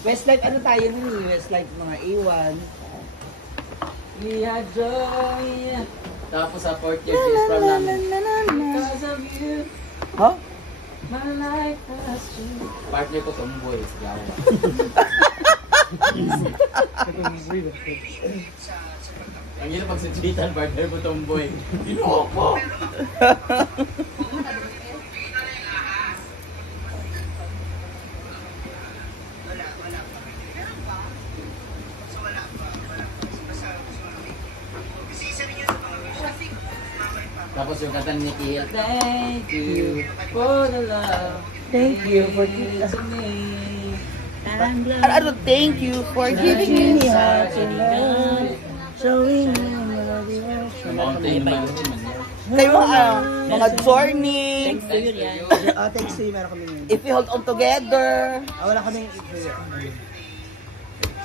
Westlife, ano tayo nun eh? Westlife mga A1. We had joy. Tapos sa 4th year days from namin. Because of you. Ha? My life has changed. Partner ko tomboy. Yawa. Ang gila pag sa tweetan, partner mo tomboy. Ginuha ko! Tapos yung kanta ni Nikki Hill, thank you for the love. Thank you for giving to me. Ano, thank you for giving me heart such a love. Showing me love you. Mountain man. Kayo mga journey. Thanks to you. Thanks to you, meron kami ngayon. If we hold on together. Wala kami yung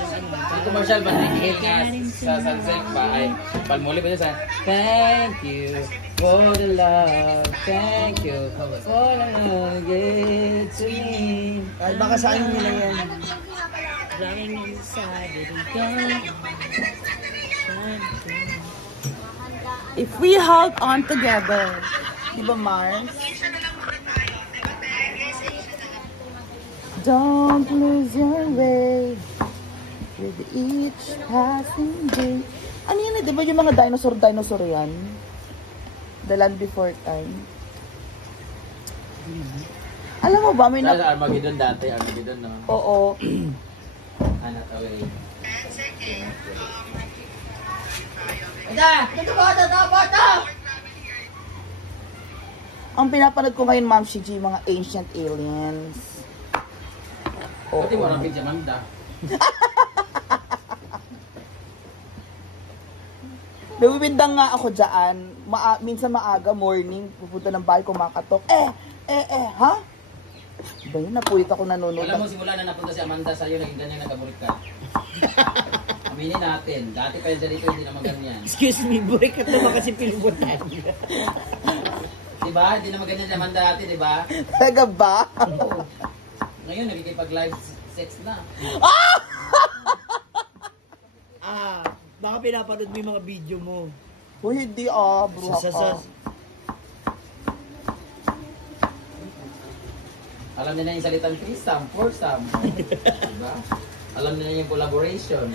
Yung commercial ba Nikki Hill nga sa Sunset ba ay palmuli pa siya sa thank you for the love, thank you for the love you gave to me. Kahit baka sa akin nila yan. Running inside it If we hold on together. Di ba, Mars? Don't lose your way with each passing day. Ano yan eh? Di ba yung mga dinosaur yan? The Land Before Time. Alam mo ba, may Sa Armageddon dati, Armageddon no? Oo. Hanat away. Ang pinapanood ko ngayon, Ma'am Shiji, mga ancient aliens. Pati mo rapid si Amanda. Nawiwindang nga ako dyan. Minsan maaga, morning, pupunta ng bahay, kumakatok. Ha? Ba yun, napulit ako nanonood. Alam mo, simula na napunta si Amanda sa'yo, naging ganyan nagkaburik ka. Aminin natin, dati pa yun dito, hindi naman ganyan. Excuse me, burik ka naman kasi pilibutan. Diba? Hindi naman ganyan si Amanda dati, diba? Talaga ba? Oo. Ngayon, nakikipag-live sex na. Baka pinapanood mo yung mga video mo. Uy, hindi bruha ka. Alam nila yung salitang threesome, foursome. Diba? Alam nila yung collaboration.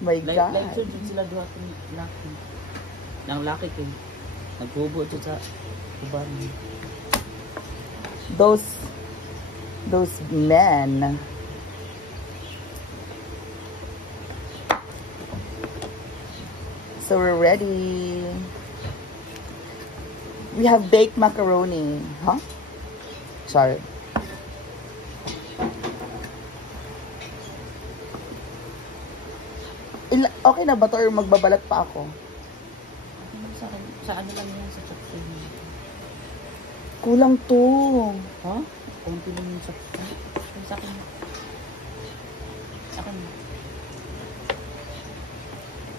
My God. Like so din sila duha kung laki. Nang laki kay nagbubo ito sa uban. Those men. So we're ready. We have baked macaroni. Huh? Sorry. Okay na ba to or magbabalat pa ako? Sa ano lang yan sa chapter. Kulang to. Ha? Konti lang yung chapter. Sa akin. Sa akin.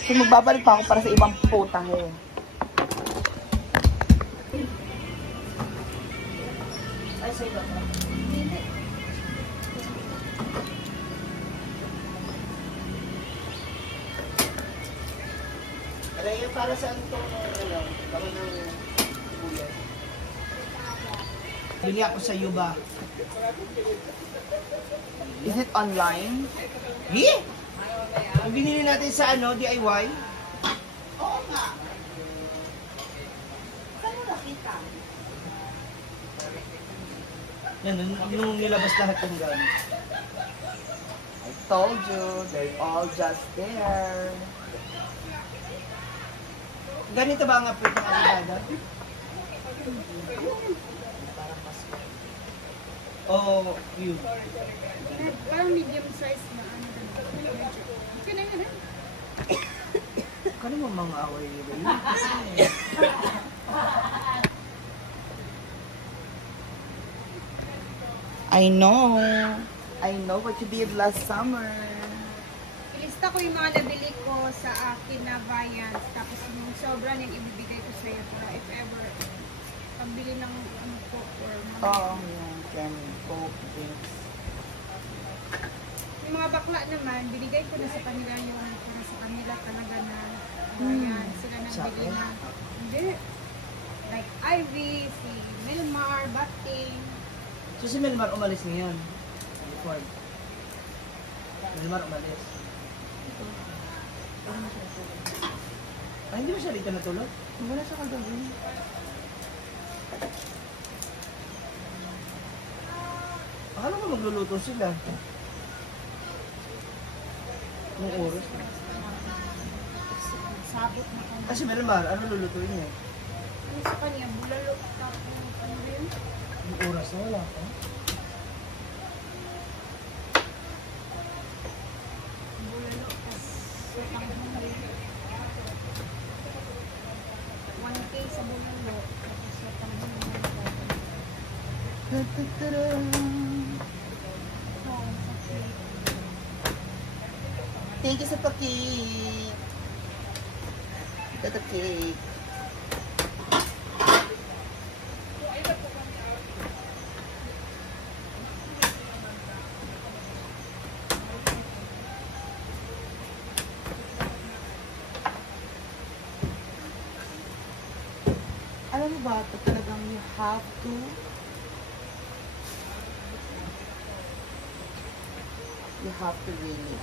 So magbabalik pa ako para sa ibang putahe. Ay, sa iba ba? Kaya para saan itong laman ng bulan? Bili ako sa iyo ba? Is it online? Ang binili natin sa DIY? Oo nga. Saan mo nakita? Yan, nung nilabas lahat ng gamit. I told you, they're all just there. Ganito ba ang apit ng agada? Oh, you. Parang medium size na ano. Kaya na yun. Kano mo mga away nyo ba yun? I know what you did last summer. Ilista ko yung mga nabili ko sa akin na viands. Tapos yung sobra niyang ibibigay ko sa'yo para if ever pambili ng Coke or Oo. Yan. Coke, drinks. yung mga bakla naman, binigay ko na sa kanila yung para sa kanila talaga na yan, sila nagbili na. Hindi. Like Ivy, si Milmar, Bating. So si Melmar umalis ngayon. Record. Melmar umalis. Hindi mo siya dito natulog? Wala siya kagabi. Akala ko magluluto sila. Nung oras. Sabot na kami. Kasi Melmar, ano lulutuin niya? Ano sa kanya, bulalo, tapos ano yun? Yung oras na wala pa. Bulalo, tapos tanghali. 1K sa bulalo, tapos sa tanghali. Thank you sa pa-cake. Ito cake. Alam mo ba, ito talagang you have to really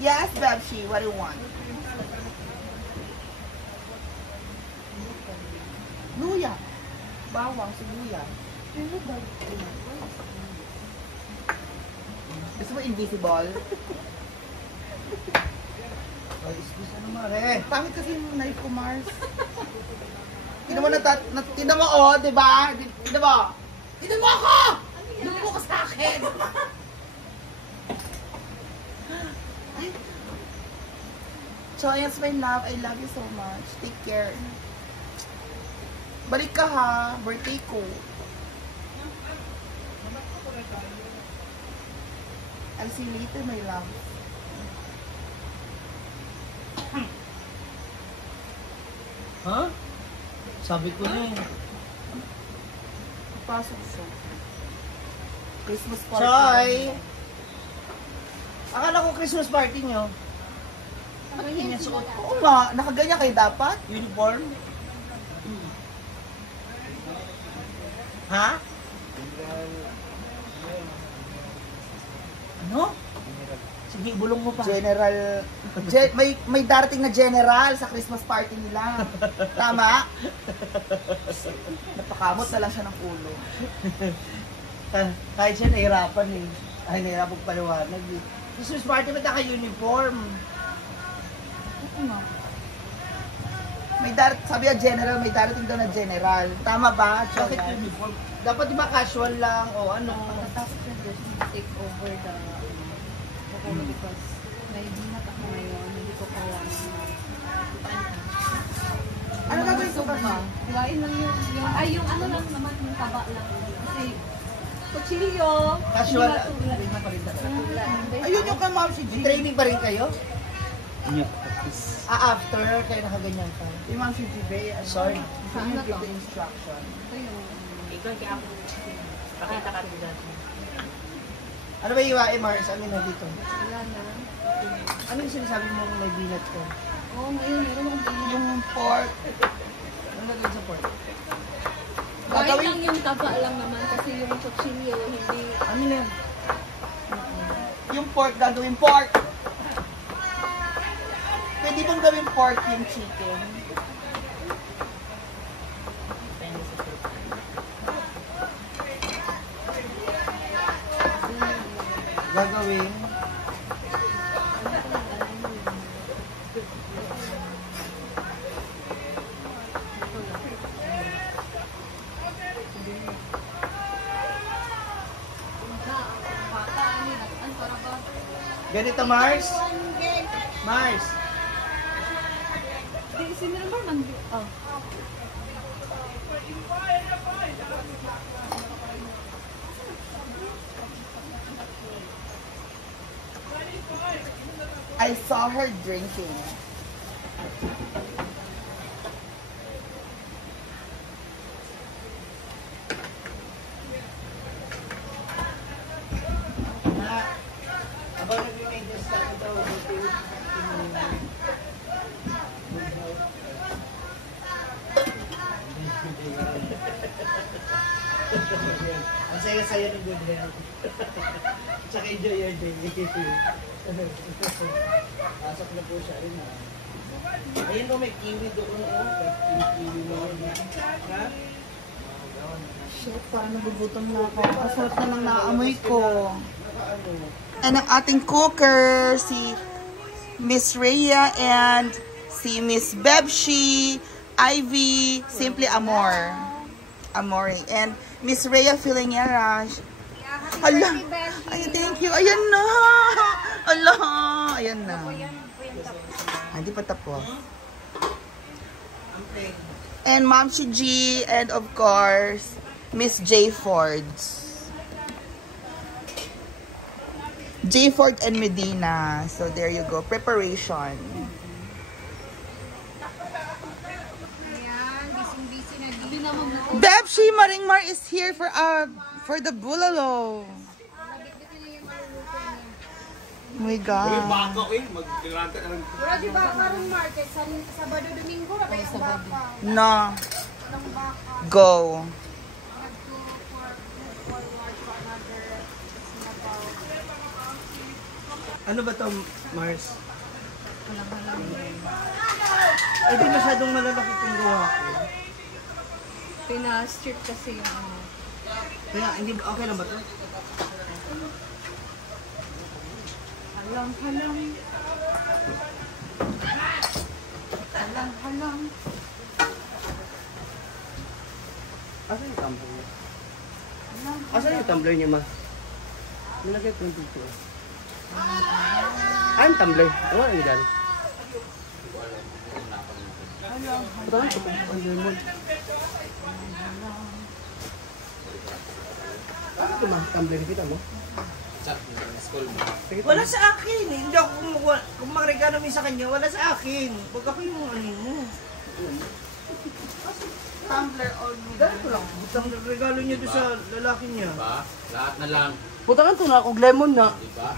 Yes, Babshi, what do you want? Luya. Bawang, sibuya. Gusto mo invisible? Ay, excuse ano mare. Pangit kasi yung knife ko, Mars. Tignan mo tignan mo, oh, di ba? Tignan mo. Tignan mo ako! Lumo ko sa akin. Choyance, my love. I love you so much. Take care. Balik ka ha. Birthday ko. I'll see you later, my love. Ha? Sabi ko na eh. Pasok siya. Christmas party. Choy! Akala ko Christmas party nyo. Ano yun yung suot ko? Oo nga, nakaganyan kayo dapat. Uniform? Ha? Ano? Sige, bulong mo pa. General, may darating na general sa Christmas party nila. Tama? Napakamot na lang siya ng ulo. Kahit siya nahirapan eh. Ay, nahirapan paliwanag eh. Christmas party ba't naka-uniform? Oo nga. Sabi niya general, may darating daw na general. Tama ba? Bakit uniform? Dapat di ba casual lang o ano? Tapos yung just take over the because may binat ako ngayon, hindi ko kaya Ano gagawin ko ba? Hiwain lang yung ano lang naman, yung taba lang. Kasi, kutsilyo, Casual. hindi Ayun yung kay Ma'am si G. Training pa rin kayo? Inyo, practice. After, kayo nakaganyan ka. Yung Ma'am si G. Sorry. So, you give the instruction. Ito yung, Ikaw kaya ako. Pakita ka rin dati. Ano ba yung iwain, Mars? Ano na dito? wala na. Ano yung sinasabi mo kung may binat ko? Oo, ngayon, meron akong ganyan. Yung pork. Ano na doon sa port? Hiwain lang yung taba lang naman kasi yung kutsilyo, hindi, Ano na yan? Yung pork, gagawin pork. Pwede bang gawin pork yung chicken? Gagawin. Ganito, Mars? Mars. si Milmar man, I saw her drinking. Abang nag-make this sa ito. Ang saya-saya ng good health. Tsaka enjoy your day. Pasok na po siya rin ha. Ayun o, may kiwi doon o. May kiwi mo rin ha. Shit, parang nagugutom na ako. Masarap na lang naamoy ko. And ang ating cooker, si Miss Rhea and si Miss Bebshi, Ivy, Simply Amor. Amore. And Miss Rhea Filingera. Hala. Ay, thank you. Ayan na. Hala. Ayan na. Hindi pa tapos. And Ma'am Shi G. And of course, Miss J. Fords. J. Ford and Medina. So there you go. Preparation. Ayan, busy-busy na Hindi dito. naman na Bebshi Maringmar is here for the bulalo. Nabit-bit na yung maluluto niya. Oh my God. Wala di ba karong market? Sabado, Domingo na ba yung baka? No. Walang baka. Go. Have to move forward to another sinabaw. Ano ba to, Mars? Ay, di masyadong malalaki kung gawa ko. pina-strip kasi yung ano. Kaya, hindi, okay lang ba to? Halang-halang. Halang-halang. Asan yung tumbler niya? Asan yung tumbler niya, ma? Nilagay ko dito. Ang tumbler. Ano ang dyan? Ito lang, ito ang lemon. Ano ito, ma? Tumbler, kita mo? School mo. Wala sa akin eh. Hindi ako kumukuha. Kung magregalo mo sa kanya, wala sa akin. Pag ako yung ano mo. Tumbler all Ganito lang. Butang regalo niya doon sa lalaki niya. Diba? Lahat na lang. Putangan to na akong lemon na. Diba?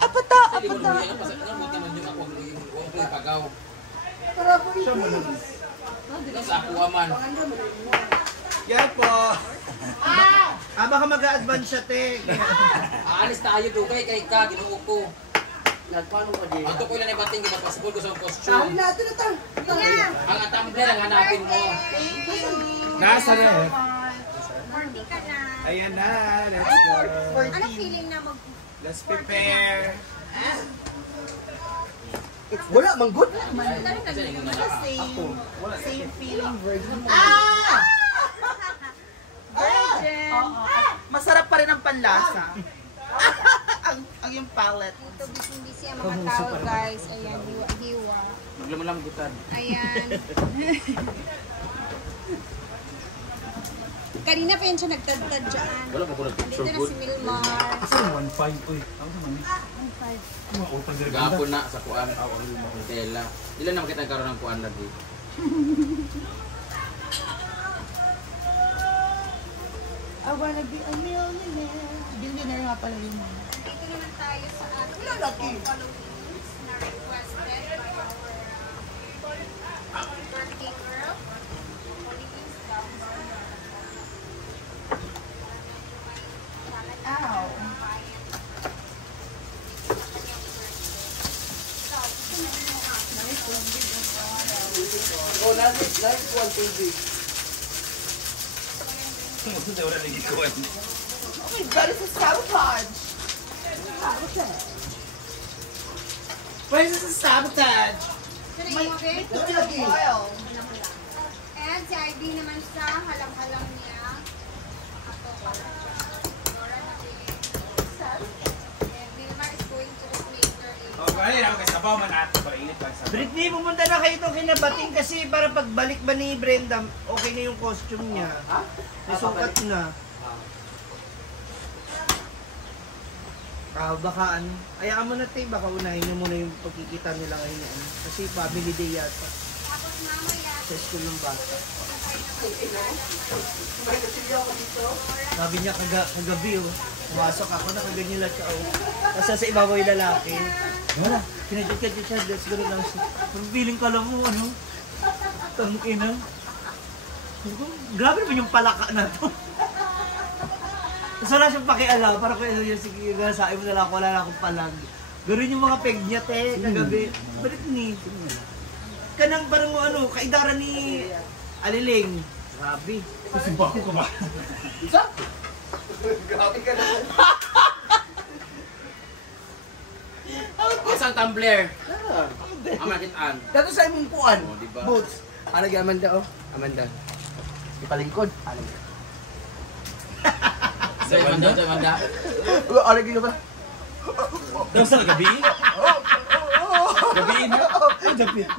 Apata! Hindi mo nung yan. Pasal na buti man yung ako yung pagaw. Siya mo lang. Sa ako aman. Yan po. Baka mag-a-advance siya, te. Aalis tayo doon kay ka, ginuo ko. Paano ka di? Ato ko ilan ay bating gipapaspol ko sa costume. natin na tayo. Ang tumbler ang hanapin mo. Nasa na eh. Morning ka na. Ayan na. Let's go. Ano feeling na mag... Let's prepare. Wala, manggod. Kasi yung Same feeling virgin. Virgin. Masarap pa rin ang panlasa. ang yung palette. Ito, busy-busy ang mga tao, guys. Ayan, hiwa-hiwa. Maglamulamgutan. Ayan. Kanina pa yan siya nagtadtad dyan. Wala pa ko Dito nag-picture na good. si Milmar. Gapon na sa kuan. Tela. Dila na makita karon ng kuan lagi. I wanna be a millionaire. Billionaire nga pala yun. Dito naman tayo sa ating followings na requested by our birthday girl. Followings daw. Ow. Oh, nice one, baby. Oh my God, it's a sabotage. Why is this a sabotage? May Oil. And si ID naman siya, halang-halang niya. Ako pa. Nora na din. And Milmar is going to just make her a... Okay, ako sa Sabaw man ato para init lang sa. Britney, pumunta na kayo itong kinabating kasi para pagbalik ba ni Brenda, okay na yung costume niya. Nasukat na. Baka ano, ayaan mo na tayo, baka unahin na muna yung pagkikita nila ngayon. Kasi family day yata. Sa school ng bata. Sabi niya kagabi pumasok ako, nakaganyan lang siya. Kasi sa ibabaw yung lalaki. Wala, kinadikadikad siya, let's go lang siya. Feeling ka lang mo, tangina. Grabe naman yung palaka na to. Tapos wala siyang pakialam, parang kung ano yung sige, sabi mo na lang, wala na akong palag. Ganoon yung mga peg niya, te, kagabi. Balit ni? Kanang parang kaidara ni Aliling. Grabe. Simba ko ka ba? Isa? Grabe ka naman. Isang tumbler. Amakitaan. Dato sa imong puan. Diba? Boots. Ano kay Amanda, Amanda. Ipalingkod. Ano? Sa Amanda. Ano kay ba? Daw sa gabi? Gabi na?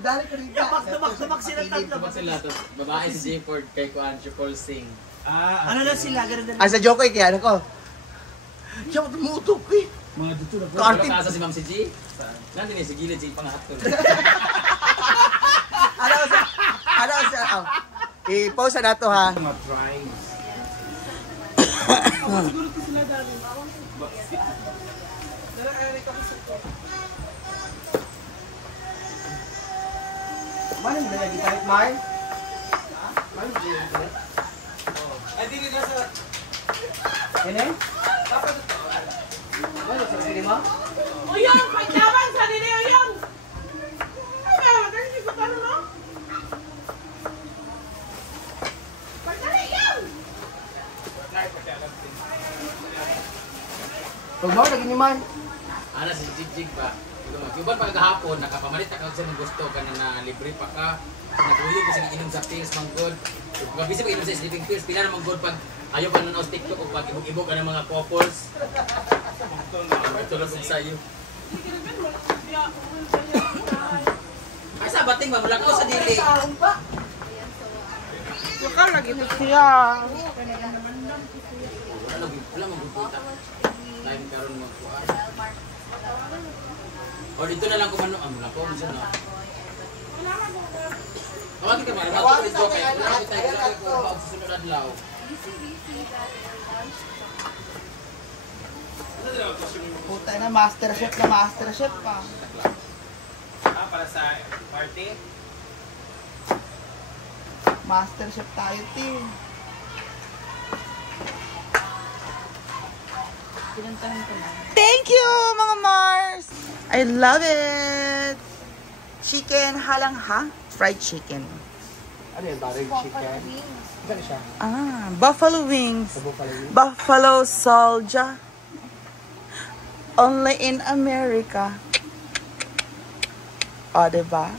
Dali ka rin. Tumak sila tatlo. Kapag sila to, babae si J. Ford kay Kuan, Triple Sing. Ano na sila? Sa Jokoy kaya ano ko? Siya tumutok eh. Mga dito na po. Ano kasa si Ma'am si G? Nandun si Gilid, si Pangahatol. I-pause na to ha. Mga drives. Mana yung lagi tayo, Mar? Mana yung lagi tayo? Ay, dili na sa... Yan eh? Ano sa cinema? Uyang! Pagyaman sa nila, Uyang! Ano? Kasi ko tanong, no? Pagdali, Uyang! Pag mo, lagi ni Mar. Ana si Jigjig ba? Iban pa gahapon, nakapamalit na kasi ng gusto ka na libre pa ka. Naguyog kasi inom sa pills, mang good. Pag busy pa inom sa sleeping pills, pila namang good pag ayaw pa nanonood TikTok o pag ibog-ibog ka ng mga couples. Tulog ko sa iyo. Ay sa bating ba, mula ko sa dili. Lokal lagi mo siya. Wala magpupunta. Time karon magkuha. O dito na lang kung ano, mula ko, minsan na. Tawagin ka man, matulog ko kayo. Wala kita tayo kung paog sa sunod adlaw. Puta na, master chef pa. Para sa party? Master chef tayo, team. Thank you, mga Mars! I love it! Chicken halangha? Fried chicken. Ano yan, barrel chicken? Ano siya? Buffalo wings. Buffalo wings? Buffalo soldier. Only in America. O, diba?